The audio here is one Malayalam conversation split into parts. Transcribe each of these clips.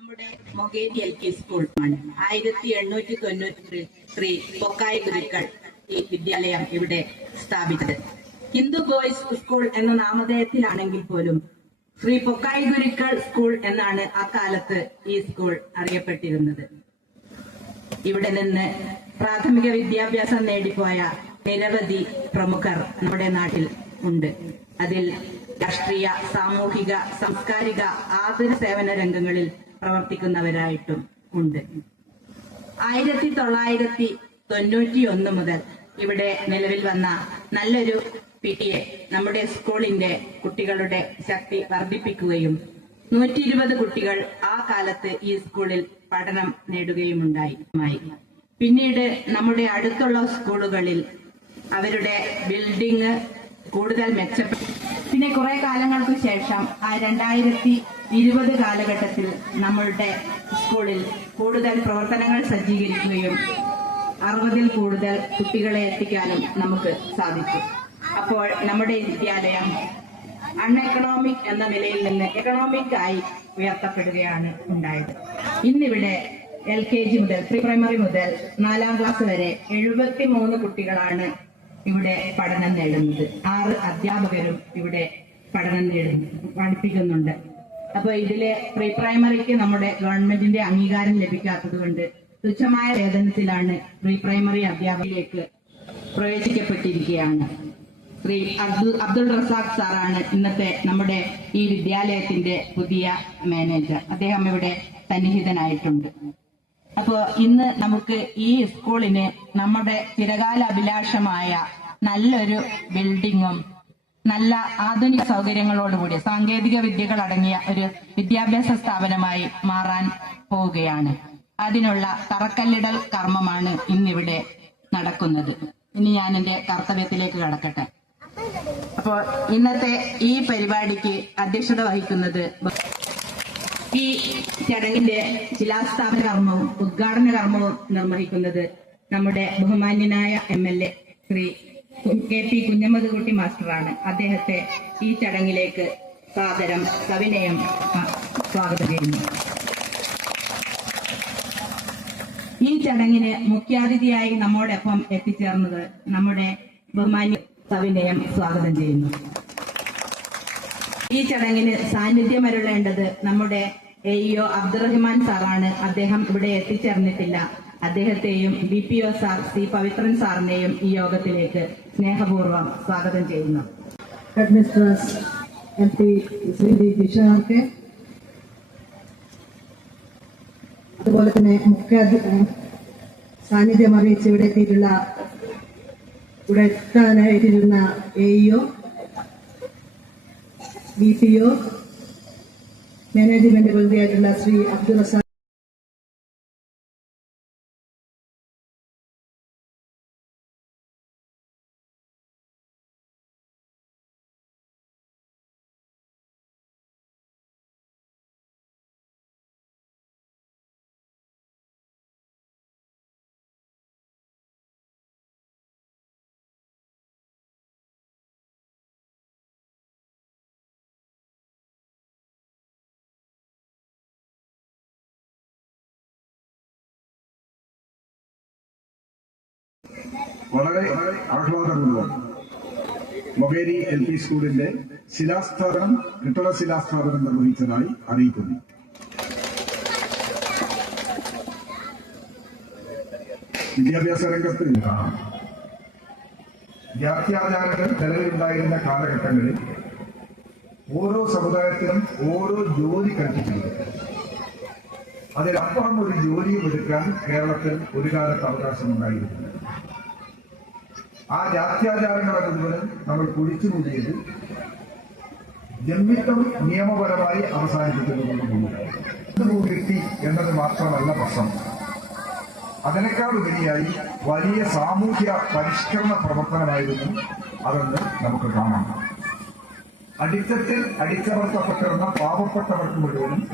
നമ്മുടെ മൊഗേരി എൽ പി സ്കൂൾ ആയിരത്തി എണ്ണൂറ്റി തൊണ്ണൂറ്റി ശ്രീ പൊക്കായ ഗുരുക്കൾ ഈ വിദ്യാലയം ഇവിടെ സ്ഥാപിച്ചത്. ഹിന്ദു ബോയ്സ് സ്കൂൾ എന്ന നാമധേയത്തിലാണെങ്കിൽ പോലും ശ്രീ പൊക്കായി ഗുരുക്കൾ സ്കൂൾ എന്നാണ് ആ കാലത്ത് ഈ സ്കൂൾ അറിയപ്പെട്ടിരുന്നത്. ഇവിടെ നിന്ന് പ്രാഥമിക വിദ്യാഭ്യാസം നേടിപ്പോയ നിരവധി പ്രമുഖർ നമ്മുടെ നാട്ടിൽ ഉണ്ട്. അതിൽ രാഷ്ട്രീയ സാമൂഹിക സാംസ്കാരിക ആതുര സേവന രംഗങ്ങളിൽ പ്രവർത്തിക്കുന്നവരായിട്ടും ഉണ്ട് ആയിരത്തി തൊള്ളായിരത്തി തൊണ്ണൂറ്റി ഒന്ന് മുതൽ ഇവിടെ നിലവിൽ വന്ന നല്ലൊരു പി ടി എ നമ്മുടെ സ്കൂളിന്റെ കുട്ടികളുടെ ശക്തി വർദ്ധിപ്പിക്കുകയും നൂറ്റി ഇരുപത് കുട്ടികൾ ആ കാലത്ത് ഈ സ്കൂളിൽ പഠനം നേടുകയുമുണ്ടായി. പിന്നീട് നമ്മുടെ അടുത്തുള്ള സ്കൂളുകളിൽ അവരുടെ ബിൽഡിംഗ് കൂടുതൽ മെച്ചപ്പെട്ടു പിന്നെ കുറെ കാലങ്ങൾക്ക് ശേഷം ആ രണ്ടായിരത്തി ഇരുപത് കാലഘട്ടത്തിൽ നമ്മളുടെ സ്കൂളിൽ കൂടുതൽ പ്രവർത്തനങ്ങൾ സജ്ജീകരിക്കുകയും അറുപതിൽ കൂടുതൽ കുട്ടികളെ എത്തിക്കാനും നമുക്ക് സാധിച്ചു. അപ്പോൾ നമ്മുടെ വിദ്യാലയം അൺഎക്കണോമിക് എന്ന നിലയിൽ നിന്ന് എക്കണോമിക് ആയി ഉയർത്തപ്പെടുകയാണ് ഉണ്ടായത്. ഇന്നിവിടെ എൽ കെ ജി മുതൽ പ്രീ പ്രൈമറി മുതൽ നാലാം ക്ലാസ് വരെ എഴുപത്തി മൂന്ന് കുട്ടികളാണ് ഇവിടെ പഠനം നേടുന്നത്. ആറ് അധ്യാപകരും ഇവിടെ പഠനം നേടുന്നു പഠിപ്പിക്കുന്നുണ്ട്. അപ്പൊ ഇതിലെ പ്രീ പ്രൈമറിക്ക് നമ്മുടെ ഗവൺമെന്റിന്റെ അംഗീകാരം ലഭിക്കാത്തത് കൊണ്ട് തുച്ഛമായ വേതനത്തിലാണ് പ്രീ പ്രൈമറി അധ്യാപകയിലേക്ക് പ്രവേശിക്കപ്പെട്ടിരിക്കുകയാണ്. ശ്രീ അബ്ദുൾ അബ്ദുൾ റസാഖ് സാറാണ് ഇന്നത്തെ നമ്മുടെ ഈ വിദ്യാലയത്തിന്റെ പുതിയ മാനേജർ. അദ്ദേഹം ഇവിടെ സന്നിഹിതനായിട്ടുണ്ട്. അപ്പോ ഇന്ന് നമുക്ക് ഈ സ്കൂളിന് നമ്മുടെ തിരകാല അഭിലാഷമായ നല്ലൊരു ബിൽഡിങ്ങും നല്ല ആധുനിക സൗകര്യങ്ങളോടുകൂടി സാങ്കേതിക വിദ്യകൾ അടങ്ങിയ ഒരു വിദ്യാഭ്യാസ സ്ഥാപനമായി മാറാൻ പോവുകയാണ്. അതിനുള്ള തറക്കല്ലിടൽ കർമ്മമാണ് ഇന്നിവിടെ നടക്കുന്നത്. ഇനി ഞാൻ എന്റെ കർത്തവ്യത്തിലേക്ക് കടക്കട്ടെ. അപ്പോൾ ഇന്നത്തെ ഈ പരിപാടിക്ക് അധ്യക്ഷത വഹിക്കുന്നത് ഈ ചടങ്ങിന്റെ ശിലാസ്ഥാപന കർമ്മവും ഉദ്ഘാടന കർമ്മവും നിർവഹിക്കുന്നത് നമ്മുടെ ബഹുമാന്യനായ M L A Shri K P Kunhammadukutty മാസ്റ്ററാണ്. അദ്ദേഹത്തെ ഈ ചടങ്ങിലേക്ക് സാദരം സവിനയം സ്വാഗതം ചെയ്യുന്നു. ഈ ചടങ്ങിന് മുഖ്യാതിഥിയായി നമ്മോടൊപ്പം എത്തിച്ചേർന്നത് നമ്മുടെ ബഹുമാന്യ സവിനയം സ്വാഗതം ചെയ്യുന്നു. ഈ ചടങ്ങിന് സാന്നിധ്യമരുളേണ്ടത് നമ്മുടെ എ ഇഒ അബ്ദുറഹ്മാൻ സാറാണ്. അദ്ദേഹം ഇവിടെ എത്തിച്ചേർന്നിട്ടില്ല. അദ്ദേഹത്തെയും B P O sir C Pavithran സാറിനെയും ഈ യോഗത്തിലേക്ക് സ്നേഹപൂർവം സ്വാഗതം ചെയ്യുന്നു. അതുപോലെ തന്നെ മുഖ്യ സാന്നിധ്യം അറിയിച്ച് ഇവിടെ എത്തിയിട്ടുള്ള ഇവിടെ എത്താനായിട്ടിരുന്ന A EO B P O management പ്രതിയായിട്ടുള്ള Shri Abdul വളരെ ആഹ്ലാദപൂർവം മൊബേരി എൽ പി സ്കൂളിന്റെ ശിലാസ്ഥാപനം കെട്ടിട ശിലാസ്ഥാപനം നിർവഹിച്ചതായി അറിയിക്കുന്നു. വിദ്യാഭ്യാസ രംഗത്ത് വ്യാഖ്യാചാരങ്ങൾ നിലവിലുണ്ടായിരുന്ന കാലഘട്ടങ്ങളിൽ ഓരോ സമുദായത്തിനും ഓരോ ജോലി കൽപ്പിക്കുന്നത് അതിലപ്പുറം ഒരു ജോലിയും എടുക്കാൻ കേരളത്തിൽ ഒരു കാലത്ത് അവകാശമുണ്ടായിരുന്നു ആ ജാത്യാചാരങ്ങളെ മുഴുവനും നമ്മൾ കുഴിച്ചു കുഴിച്ചുകൂടിയത് ജന്മിത്തം നിയമപരമായി അവസാനിപ്പിക്കുന്നതുകൊണ്ടുകൂടി കിട്ടി എന്നത് മാത്രമല്ല പ്രശ്നം. അതിനേക്കാൾ ഉപരിയായി വലിയ സാമൂഹ്യ പരിഷ്കരണ പ്രവർത്തനമായിരുന്നു അതെന്ന് നമുക്ക് കാണാം. അടിത്തട്ടിൽ അടിച്ചമർത്തപ്പെട്ടിരുന്ന പാവപ്പെട്ടവർക്ക് മുഴുവനും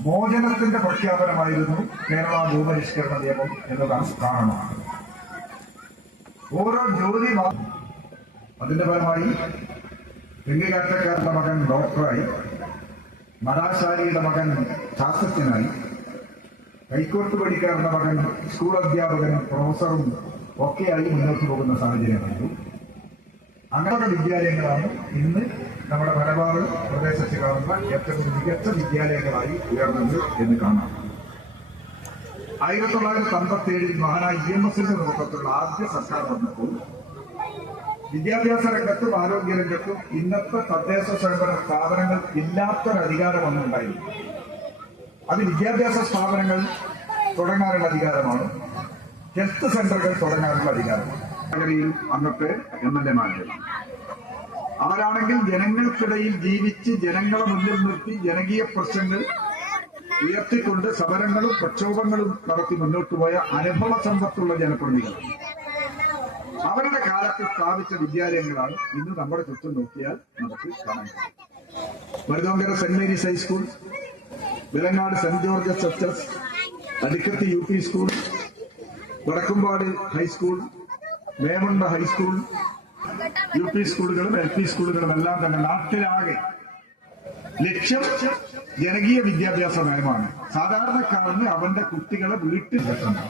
മോചനത്തിന്റെ പ്രഖ്യാപനമായിരുന്നു കേരള ഭൂപരിഷ്കരണ നിയമം എന്നതാണ് കാണണം ഓരോ ജോലി അതിന്റെ ഫലമായി വെള്ളിക്കാറ്റക്കാരുടെ മകൻ ഡോക്ടറായി മരാശാലിയുടെ മകൻ ശാസ്ത്രജ്ഞനായി കൈക്കോട്ട് പഠിക്കാറുള്ള മകൻ സ്കൂൾ അധ്യാപകനും പ്രൊഫസറും ഒക്കെയായി മുന്നോട്ട് പോകുന്ന സാഹചര്യമായിരുന്നു അങ്ങനെയുള്ള വിദ്യാലയങ്ങളാണ് ഇന്ന് നമ്മുടെ മലബാർ പ്രദേശത്ത് കാണുന്ന ഏറ്റവും മികച്ച വിദ്യാലയങ്ങളായി ഉയർന്നത് എന്ന് കാണാം. ആയിരത്തി തൊള്ളായിരത്തി അമ്പത്തി ഏഴിൽ മഹാനായ ഇ എം എസിന്റെ നേതൃത്വത്തിലുള്ള ആദ്യ സർക്കാർ വന്നപ്പോൾ വിദ്യാഭ്യാസ രംഗത്തും ആരോഗ്യ രംഗത്തും ഇന്നത്തെ തദ്ദേശ സ്വയംഭരണ സ്ഥാപനങ്ങൾ ഇല്ലാത്തൊരധികാരം അന്നുണ്ടായിരുന്നു അത് വിദ്യാഭ്യാസ സ്ഥാപനങ്ങൾ തുടങ്ങാനുള്ള അധികാരമാണ്. ഹെൽത്ത് സെന്ററുകൾ തുടങ്ങാനുള്ള അധികാരമാണ്. അന്നത്തെ എം എൽ എമാരുടെ അവരാണെങ്കിൽ ജനങ്ങൾക്കിടയിൽ ജീവിച്ച് ജനങ്ങളെ മുന്നിൽ നിർത്തി ജനകീയ പ്രശ്നങ്ങൾ ഉയർത്തിക്കൊണ്ട് സമരങ്ങളും പ്രക്ഷോഭങ്ങളും നടത്തി മുന്നോട്ട് പോയ അനുഭവ സമ്പത്തുള്ള ജനപ്രതിനിധികൾ. അവരുടെ കാലത്ത് സ്ഥാപിച്ച വിദ്യാലയങ്ങളാണ് ഇന്ന് നമ്മുടെ ചുറ്റും നോക്കിയാൽ നമുക്ക് കാണാൻ Maruthonkara Saint Mary's high school Vilangad Saint George's H S Adikkath U P school Vadakkumpad high school Memunda high school U P സ്കൂളുകളും എൽ പി സ്കൂളുകളും എല്ലാം തന്നെ നാട്ടിലാകെ ലക്ഷ്യം ജനകീയ വിദ്യാഭ്യാസ നയമാണ്. സാധാരണക്കാരന് അവന്റെ കുട്ടികളെ വീട്ടിൽ വെക്കണം.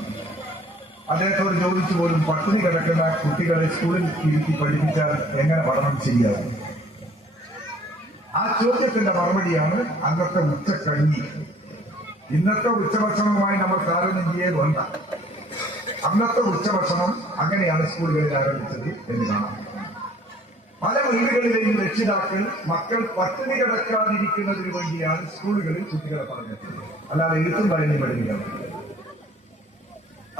അദ്ദേഹത്തോട് ചോദിച്ചു പോലും പട്ടിണി കിടക്കുന്ന കുട്ടികളെ സ്കൂളിൽ ഇരുത്തി പഠിപ്പിച്ചാൽ എങ്ങനെ പഠനം ശരിയാവും? ആ ചോദ്യത്തിന്റെ മറുപടിയാണ് അന്നത്തെ ഉച്ചക്കഞ്ഞി ഇന്നത്തെ ഉച്ചഭക്ഷണവുമായി നമ്മൾ താരതമ്യം ചെയ്യേത് വേണ്ട അന്നത്തെ ഉച്ചഭക്ഷണം അങ്ങനെയാണ് സ്കൂളുകളിൽ ആരംഭിച്ചത് എന്ന് കാണാം. പല വീടുകളിലെയും രക്ഷിതാക്കൾ മക്കൾ പട്ടിണി കിടക്കാതിരിക്കുന്നതിന് വേണ്ടിയാണ് സ്കൂളുകളിൽ കുട്ടികളെ പറഞ്ഞത് അല്ലാതെ എഴുത്തും പറയുന്ന പഠിക്കുക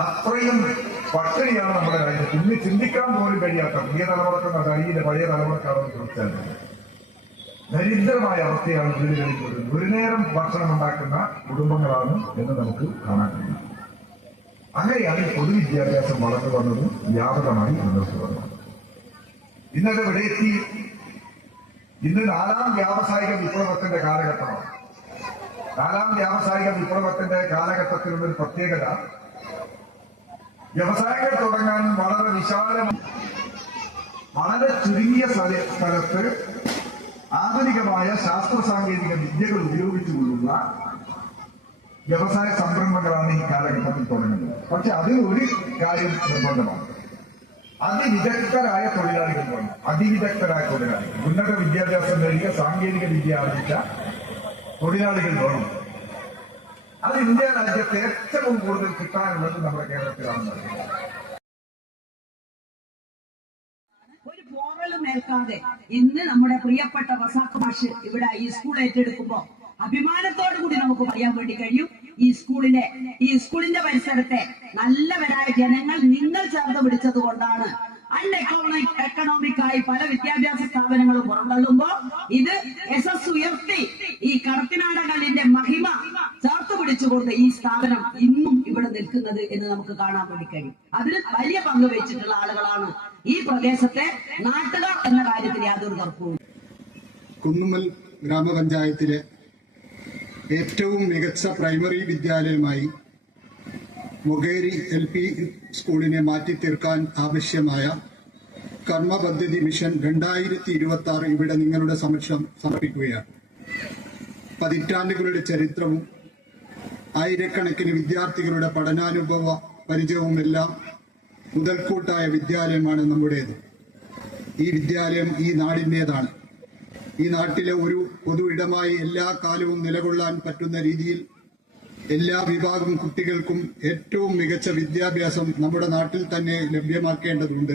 അത്രയും പട്ടിണിയാണ് നമ്മുടെ രാജ്യത്ത് ഇന്ന് ചിന്തിക്കാൻ പോലും കഴിയാത്ത പുതിയ തലമുറക്കുന്ന കഴിയില്ല പഴയ തലമുറക്കാണെന്ന് ചോദിച്ചാൽ ദരിദ്രമായ അവസ്ഥയാണ് വീടുകളിൽ പോലും ഒരു നേരം ഭക്ഷണം ഉണ്ടാക്കുന്ന കുടുംബങ്ങളാണ് എന്ന് നമുക്ക് കാണാൻ കഴിയും. അങ്ങനെയാണ് പൊതുവിദ്യാഭ്യാസം വളർന്നു വന്നതും വ്യാപകമായി മുന്നോട്ട് വന്നത്. ഇന്നത് ഇവിടെ എത്തി. ഇന്ന് നാലാം വ്യാവസായിക വിപ്ലവത്തിന്റെ കാലഘട്ടമാണ്. നാലാം വ്യാവസായിക വിപ്ലവത്തിന്റെ കാലഘട്ടത്തിലുള്ള ഒരു പ്രത്യേകത വ്യവസായങ്ങൾ തുടങ്ങാൻ വളരെ വിശാലമായി വളരെ ചുരുങ്ങിയ സ്ഥല- സ്ഥലത്ത് ആധുനികമായ ശാസ്ത്ര സാങ്കേതിക വിദ്യകൾ ഉപയോഗിച്ചുകൊണ്ടുള്ള വ്യവസായ സംരംഭങ്ങളാണ് ഈ കാലഘട്ടത്തിൽ തുടങ്ങുന്നത്. പക്ഷെ അതിന് ഒരു കാര്യം നിർബന്ധമാണ്. അതിവിദഗ്ധരായ തൊഴിലാളികൾ വേണം. അതിവിദഗ്ധരായ തൊഴിലാളികൾ. ഉന്നത വിദ്യാഭ്യാസം നേടിയ സാങ്കേതിക വിദ്യ ആർജിച്ച തൊഴിലാളികൾ വേണം. അത് ഇന്ത്യ രാജ്യത്ത് ഏറ്റവും കൂടുതൽ കിട്ടാനുള്ളത് നമ്മുടെ കേരളത്തിലാണെന്ന് ഒരു ഇന്ന് നമ്മുടെ പ്രിയപ്പെട്ട റസാഖ് ഭാഷ ഇവിടെ ഈ സ്കൂൾ ഏറ്റെടുക്കുമ്പോ അഭിമാനത്തോടു കൂടി നമുക്ക് പറയാൻ വേണ്ടി കഴിയും. ഈ സ്കൂളിലെ ഈ സ്കൂളിന്റെ പരിസരത്തെ നല്ലവരായ ജനങ്ങൾ നിങ്ങൾ ചേർത്ത് പിടിച്ചത് കൊണ്ടാണ് അൺ അൺഎക്കോണമിക് എക്കണോമിക്കായി പല വിദ്യാഭ്യാസ സ്ഥാപനങ്ങളും പുറന്തള്ളുമ്പോ ഇത് എസ് ഉയർത്തി ഈ കടത്തിനാടകളിന്റെ മഹിമ ചേർത്ത് പിടിച്ചുകൊണ്ട് ഈ സ്ഥാപനം ഇന്നും ഇവിടെ നിൽക്കുന്നത് എന്ന് നമുക്ക് കാണാൻ വേണ്ടി കഴിയും. അതിന് വലിയ പങ്ക് വഹിച്ചിട്ടുള്ള ആളുകളാണ് ഈ പ്രദേശത്തെ നാട്ടുകാർ എന്ന കാര്യത്തിൽ യാതൊരു തർക്കവും കുന്നുമ്മൽ ഗ്രാമപഞ്ചായത്തിലെ ഏറ്റവും മികച്ച പ്രൈമറി വിദ്യാലയമായി മൊകേരി എൽ പി സ്കൂളിനെ മാറ്റി തീർക്കാൻ ആവശ്യമായ കർമ്മ പദ്ധതി മിഷൻ രണ്ടായിരത്തി ഇരുപത്തി ആറ് ഇവിടെ നിങ്ങളുടെ സമക്ഷം സമർപ്പിക്കുകയാണ്. പതിറ്റാണ്ടുകളുടെ ചരിത്രവും ആയിരക്കണക്കിന് വിദ്യാർത്ഥികളുടെ പഠനാനുഭവ പരിചയവുമെല്ലാം മുതൽക്കൂട്ടായ വിദ്യാലയമാണ് നമ്മുടേത്. ഈ വിദ്യാലയം ഈ നാടിന്റേതാണ്. ഈ നാട്ടിലെ ഒരു പൊതു ഇടമായി എല്ലാ കാലവും നിലകൊള്ളാൻ പറ്റുന്ന രീതിയിൽ എല്ലാ വിഭാഗം കുട്ടികൾക്കും ഏറ്റവും മികച്ച വിദ്യാഭ്യാസം നമ്മുടെ നാട്ടിൽ തന്നെ ലഭ്യമാക്കേണ്ടതുണ്ട്.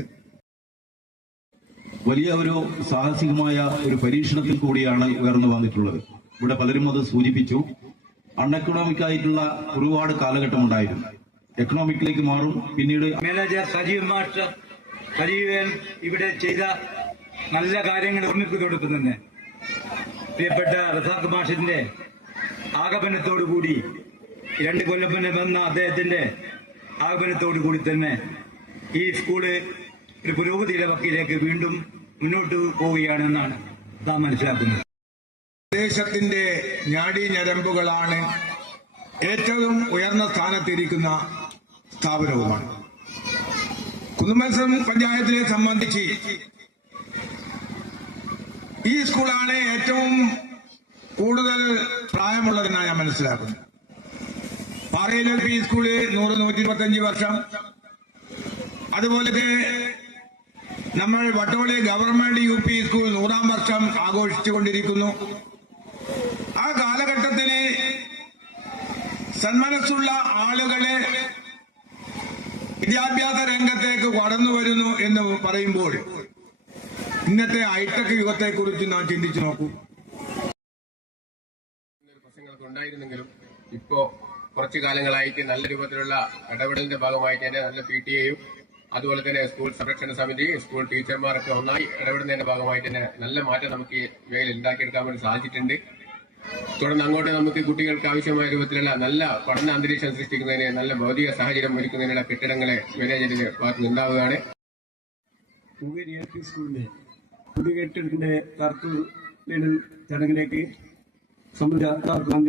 വലിയ ഒരു സാഹസികമായ ഒരു പരീക്ഷണത്തിൽ കൂടിയാണ് ഉയർന്നു വന്നിട്ടുള്ളത്. ഇവിടെ പലരും അത് സൂചിപ്പിച്ചു. അൺഎക്കണോമിക് ആയിട്ടുള്ള ഒരുപാട് കാലഘട്ടം ഉണ്ടായിരുന്നു. എക്കണോമിക്കിലേക്ക് മാറും. പിന്നീട് മാനേജർ സജീവ് മാസ്റ്റർ സജീവൻ ഇവിടെ ചെയ്ത നല്ല കാര്യങ്ങൾ ഓർമ്മിപ്പിച്ചു കൊടുക്കുന്നുണ്ട് പ്രിയപ്പെട്ട റസാഖ് മാഷിന്റെ ആഗമനത്തോടു കൂടി രണ്ട് കൊല്ലം മുന്നേ വന്ന അദ്ദേഹത്തിന്റെ ആഗമനത്തോടു കൂടി തന്നെ ഈ സ്കൂൾ ഒരു പുരോഗതിയുടെ വക്കിലേക്ക് വീണ്ടും മുന്നോട്ട് പോവുകയാണെന്നാണ് നാം മനസ്സിലാക്കുന്നത്. ദേശത്തിന്റെ ഞാടി ഞരമ്പുകളാണ് ഏറ്റവും ഉയർന്ന സ്ഥാനത്തിരിക്കുന്ന സ്ഥാപനവുമാണ്. കുന്നുമത്സരം പഞ്ചായത്തിനെ സംബന്ധിച്ച് ഈ സ്കൂളാണ് ഏറ്റവും കൂടുതൽ പ്രായമുള്ളതെന്നാണ് ഞാൻ മനസ്സിലാക്കുന്നത്. പാറയിലെ പി സ്കൂൾ നൂറ് നൂറ്റി വർഷം. അതുപോലെ നമ്മൾ Vattoli government U P school നൂറാം വർഷം ആഘോഷിച്ചുകൊണ്ടിരിക്കുന്നു. ആ കാലഘട്ടത്തിന് സന്മനസ്സുള്ള ആളുകളെ വിദ്യാഭ്യാസ രംഗത്തേക്ക് കടന്നു വരുന്നു എന്ന് പറയുമ്പോൾ ഇന്നത്തെ ഹൈടെക് യുഗത്തെ കുറിച്ച് നാം ചിന്തിച്ചു നോക്കൂ. പ്രശ്നങ്ങളൊക്കെ ഉണ്ടായിരുന്നെങ്കിലും ഇപ്പോ കുറച്ചു കാലങ്ങളായിട്ട് നല്ല രൂപത്തിലുള്ള ഇടപെടലിന്റെ ഭാഗമായിട്ട് തന്നെ നല്ല പി ടി എയും അതുപോലെ തന്നെ സ്കൂൾ സംരക്ഷണ സമിതി സ്കൂൾ ടീച്ചർമാരൊക്കെ ഒന്നായി ഇടപെടുന്നതിന്റെ ഭാഗമായിട്ട് തന്നെ നല്ല മാറ്റം നമുക്ക് ഈ മേഖലയിൽ ഉണ്ടാക്കിയെടുക്കാൻ വേണ്ടി സാധിച്ചിട്ടുണ്ട്. തുടർന്ന് അങ്ങോട്ട് നമുക്ക് കുട്ടികൾക്ക് ആവശ്യമായ രൂപത്തിലുള്ള നല്ല പഠന അന്തരീക്ഷം സൃഷ്ടിക്കുന്നതിന് നല്ല ഭൗതിക സാഹചര്യം ഒരുക്കുന്നതിനുള്ള കെട്ടിടങ്ങളെ മാനേജറിന്റെ ഭാഗത്ത് എൽ സ്കൂളിന്റെ പുതിയ കെട്ടിടത്തിന്റെ ചടങ്ങിലേക്ക് തറക്കാൻ